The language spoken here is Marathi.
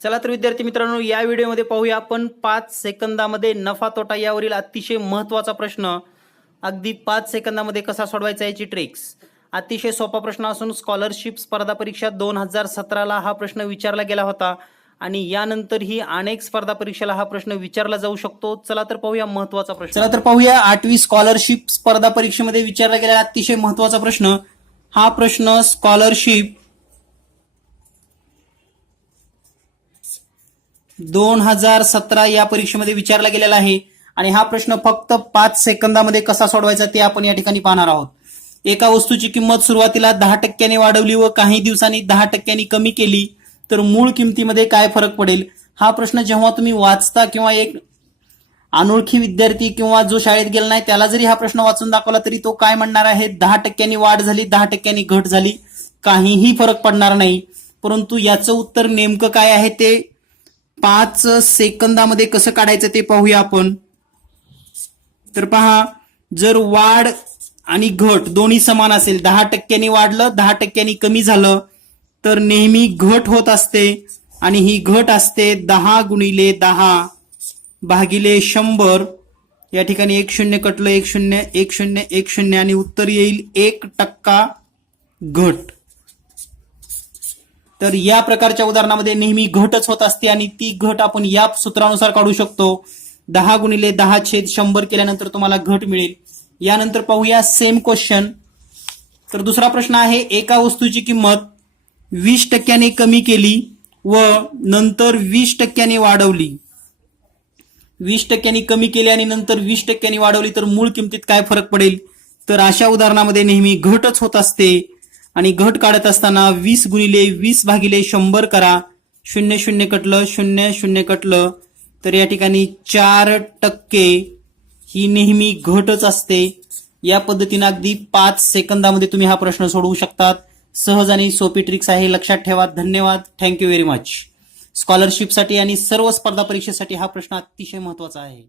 चला तर विद्यार्थी मित्रांनो, या व्हिडिओमध्ये पाहूया आपण 5 सेकंदामध्ये नफा तोटा यावरील अतिशय महत्त्वाचा प्रश्न अगदी 5 सेकंदामध्ये कसा सोडवायचा याची ट्रिक्स। अतिशय सोपा प्रश्न असून स्कॉलरशिप स्पर्धा परीक्षा 2017ला हा प्रश्न विचारला गेला होता आणि यानंतरही अनेक स्पर्धा परीक्षेला हा प्रश्न विचारला जाऊ शकतो। चला तर पाहूया महत्त्वाचा प्रश्न। चला तर पाहूया 8वी स्कॉलरशिप स्पर्धा परीक्षेमध्ये विचारला गेलेला अतिशय महत्त्वाचा प्रश्न। हा प्रश्न स्कॉलरशिप 2017 या परीक्षेमध्ये विचारला गेलेला आहे आणि हा प्रश्न फक्त 5 सेकंदामध्ये कसा सोडवायचा ते आपण या ठिकाणी पाहणार आहोत। एका वस्तूची किंमत सुरुवातीला 10% वाढवली व काही दिवसांनी 10% कमी केली तर मूळ किमतीमध्ये काय फरक पडेल। हा प्रश्न जेव्हा तुम्ही वाचता किंवा एक अनोळखी विद्यार्थी किंवा जो शाळेत गेला नाही त्याला जरी हा प्रश्न वाचून दाखवला तरी तो काय म्हणणार आहे, 10% वाढ झाली, 10% घट झाली, काहीही फरक पडणार नाही। परंतु याचं उत्तर नेमकं काय आहे ते 5 सेकंदामध्ये कसं काढायचं ते पाहूया आपण। तर पहा, जर वाढ आणि घट दोन्ही समान असेल, 10% वाढलं 10% कमी झालं तर नेहमी घट होत असते आणि ही घट असते 10 गुणिले 10 भागिले 100। या ठिकाणी 10 कटलं 10 10 10 आणि उत्तर येईल 1% घट। तर या प्रकारच्या उदाहरणामध्ये नेहमी घटच होत असते आणि ती घट आपण या सूत्रानुसार काढू शकतो। 10 गुणिले 10/100 केल्यानंतर तुम्हाला घट मिळेल। यानंतर पाहूया सेम क्वेश्चन। तर दुसरा प्रश्न आहे, एका वस्तूची किंमत 20% कमी केली व नंतर 20% वाढवली। 20% कमी केली आणि नंतर 20% वाढवली तर मूळ किमतीत काय फरक पडेल। तर अशा उदाहरणामध्ये नेहमी घटच होत असते आणि घट काढत असताना 20 गुणिले 20 भागिले 100 करा। 0 कटलं 0 कटलं तर या ठिकाणी 4% ही नेहमी घटच असते। या पद्धतीने अगदी 5 सेकंदामध्ये तुम्ही हा प्रश्न सोडवू शकतात। सहज आणि सोपी ट्रिक्स आहे, लक्षात ठेवा। धन्यवाद, थँक्यू व्हेरी मच। स्कॉलरशिपसाठी आणि सर्व स्पर्धा परीक्षेसाठी हा प्रश्न अतिशय महत्त्वाचा आहे।